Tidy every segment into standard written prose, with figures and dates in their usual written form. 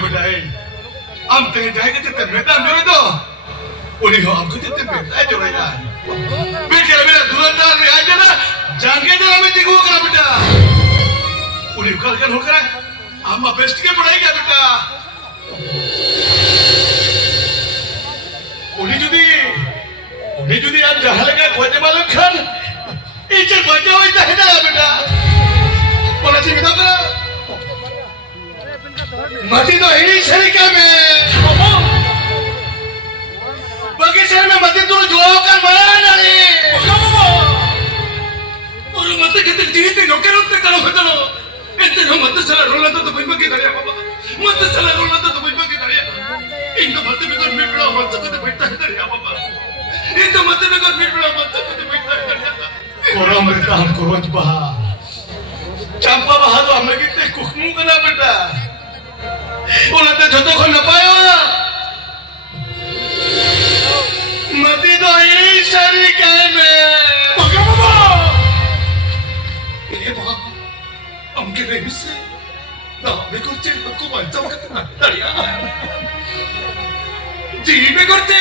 बेटा am tengah jahe ke tete meta ambil itu uni ho amku tete meta jorai ya beker bela durata me aja na jange jalan में दिखो करा बेटा uni कल kan हो करा am best के पढ़ाई क्या बेटा uni judi am jahan लगा खोजे मालूम खान इचर बचा हुआ इतना है ना बेटा बोला ची बेटा करा मती तो हिड़ी शरीका में बगीचे में मती तो जुआओ कर मारा नहीं और मती कितने जीवित नौकर उतने करो बचलो इतने हम मती चला रोला तो बिल्कुल की धड़िया बाबा मती चला रोला तो बिल्कुल की धड़िया इनको मती में कर मिट पड़ा मती को तो बैठता है धड़िया बाबा इनको मती में कर मिट पड़ा मती को तो बैठता है धड़िया कोरों में तो हम कोरों बहा चंपा बहा तो हमें कितने कुकमू करना बेटा बोला तो छोटो को न पायो मती तो यही सारी काय में बगा बाबा ये बाबा हमके नहीं से ना मैं कुछ चीज को मानता हूँ कितना डरिया जी मैं कुछ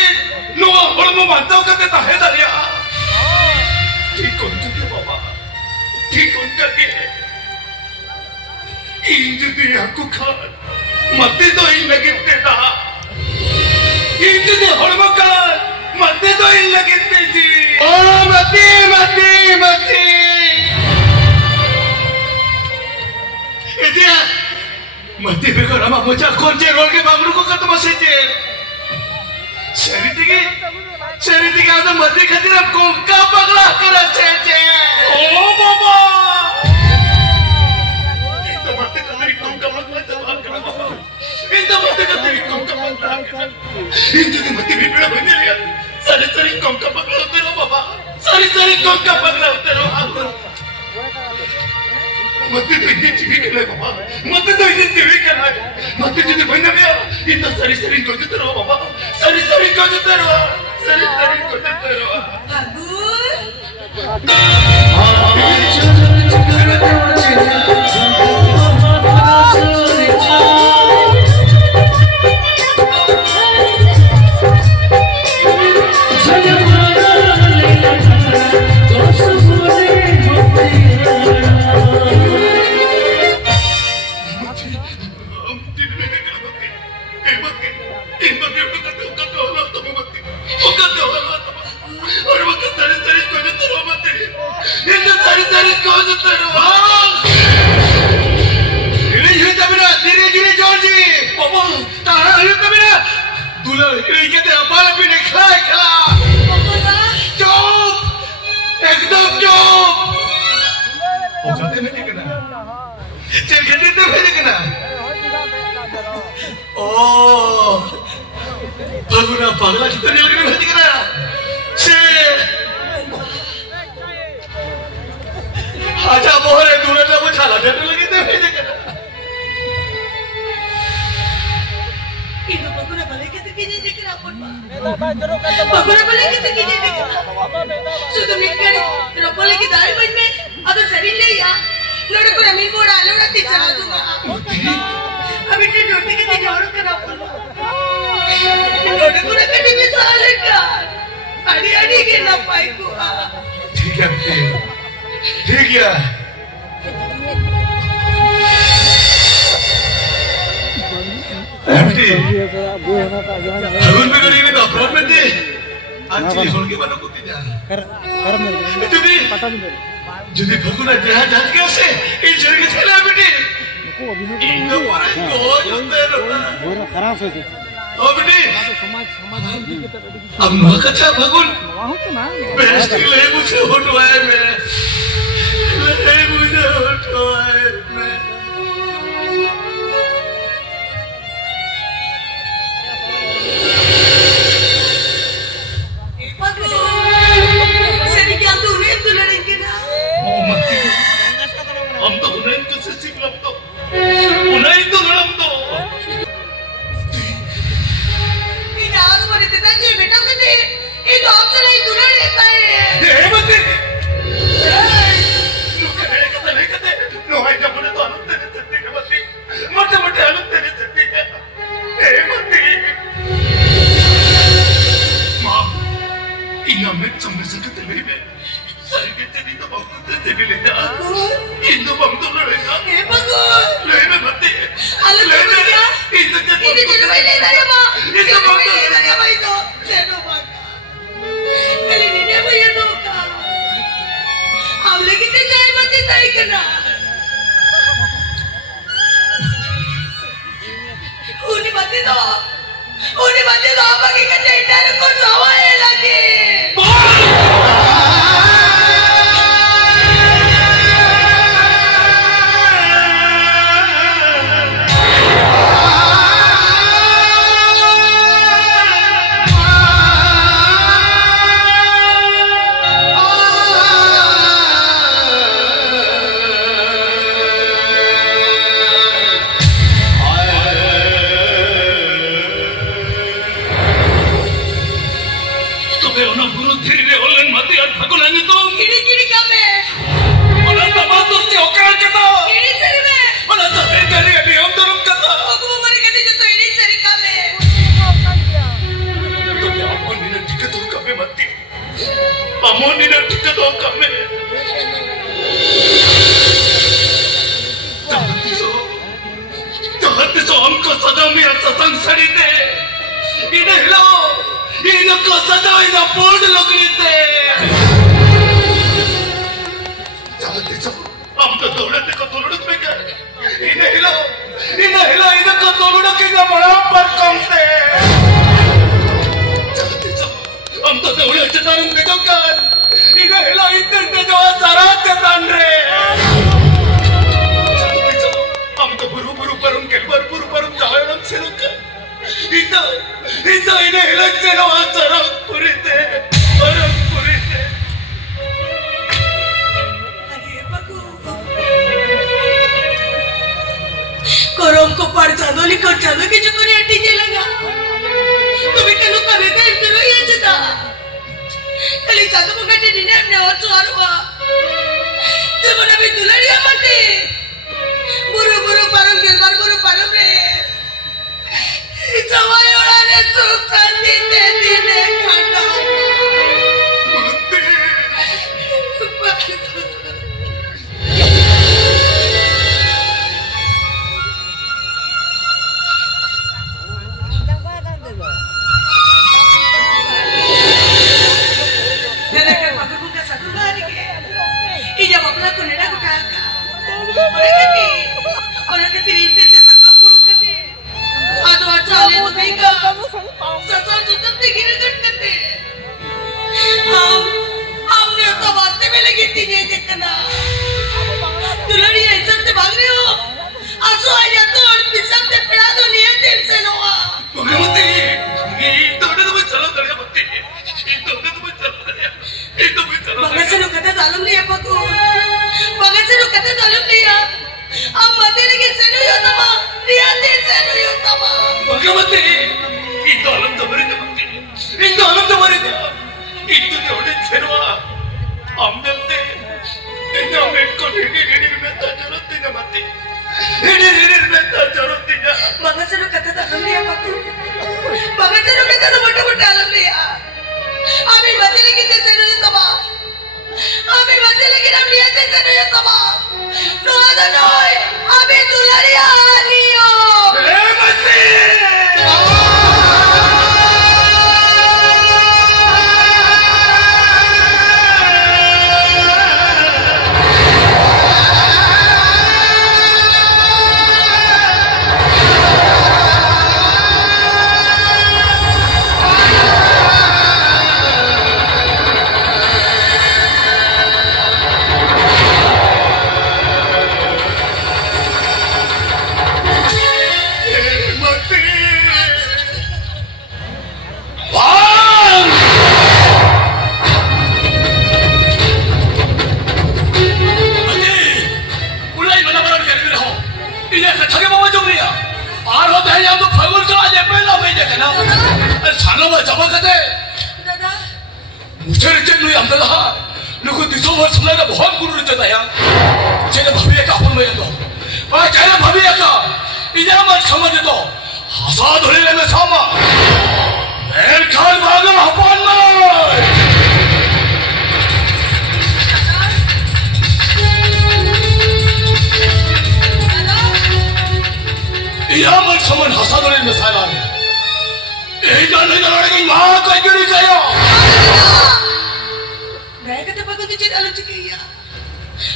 नो और मैं मानता हूँ कितना है डरिया ठीक कौन करके बाबा ठीक कौन करके इंज दिया को खान मते तो इन लगिते था इंज दे हड़मकार मते तो इन लगिते जी ओ मते इतिया मते पे कर हम मुझे कौन जे रोल के बाबरू को खत्म से जे शरीर के आदम मते खातिर हम को का पगला करा छे ओ बाबा तो मते खातिर को का पगला जवाब करा बाबा इंदा मते खातिर को का पगला इंदा मते भी बड़ा बन गया सारी को का पगला होते रहो बाबा सारी को का पगला होते रहो मते तो ये जीवी के बाबा मते तो ये जीवी के मते जो बन गया इंदा सारी को देते रहो बाबा सारी को देते रहो सारी को देते रहो पागला कितना नहीं लगने भेज करा से आजा मोहरे दूर ना वो छाला जाने लगे थे भेज करा इनो पगुना भले के किने दिखरा पड़वा पगुना भले के किने दिखरा सुध मिटकरे रोपले की दाई बन में अगर शरीर ले या लोड़े को रमी को डालो ना ती चला दूंगा अभी तो रोटी के दिन और करा पड़वा लोड़े को रखने में साले का अड़ी के ना पाई को ठीक है अगुन में करी तो अपलोड में दे आज सुन के बनो कुत्ते जा जुदी भगुना जहाँ जात के उसे इन शरीर के छेला बेटी इनको पर होते रहो खराब हो ओ बेटी अब न कच्चा भगुन बेस्ट ले मुझे उठवाए मैं ले मुझे उठवाए मैं हम तो उन्हें तो सिर्फ लगता उन्हें तो लड़ता इन आज पर इतना जी बेटा कहते ये तो आप चला ही दूर रहता है ये मत लोग कहते नो है जब बोले तो to. Uni mati to apa kita cerita ko sawai lagi.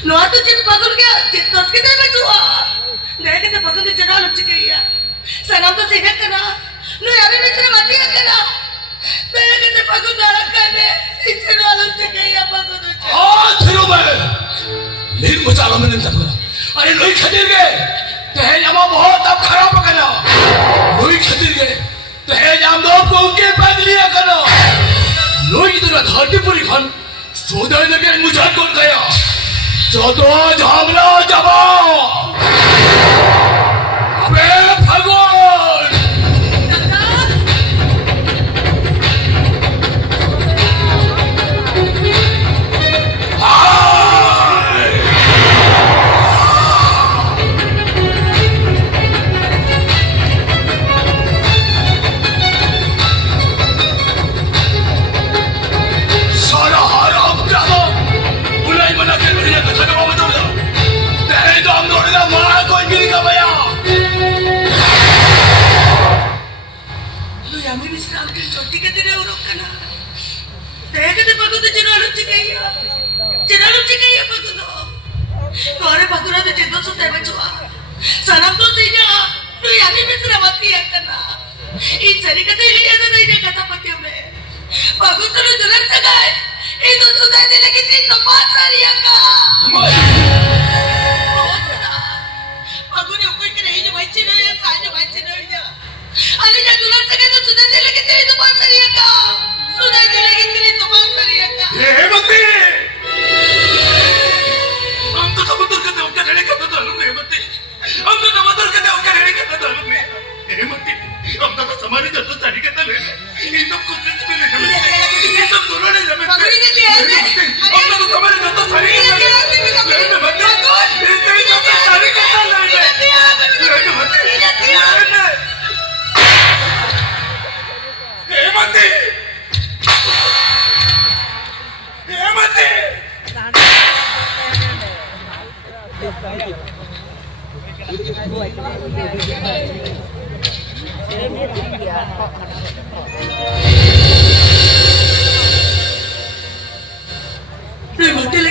No ato cit pagul kya cit tos kita bachua. Gaya kita pagul ke jana lucu kaya. Sanam to sehat kana. No yabe misra mati akana. Daya kete pagu darakane. Ichero alunche kaya pagu duche. Thero ba. Lir muchala menen tapka. Are loi khadir ge. Tehe jama bahut ab kharab kana. Loi khadir ge. Tehe jam do pauke badliya kana. Loi idra dhati puri khan. Sodai lage mujhad kor gaya. Jodo jhamla jaba. Abe bhagwan.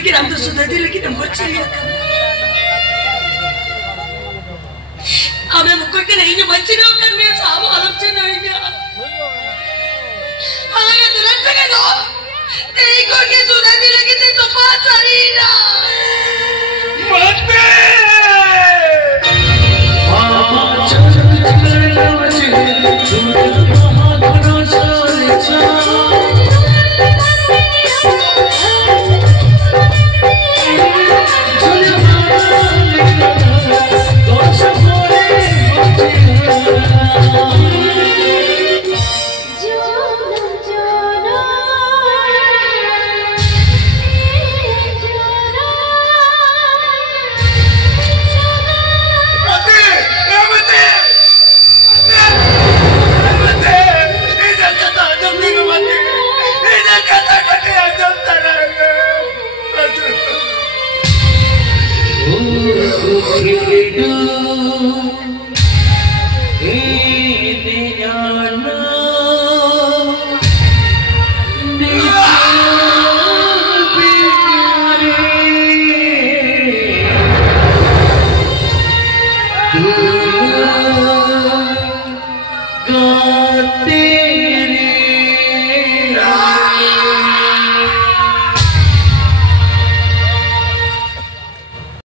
लेकिन हम तो सुधा थे लेकिन हम बच्चे ही हमें मुक्कर के नहीं जो बच्चे ने होकर मेरे साहब आलम से नहीं गया हाँ ये दुल्हन से कह दो तेरी को के सुधा थी लेकिन ते तो पास आ रही ना मत Oh,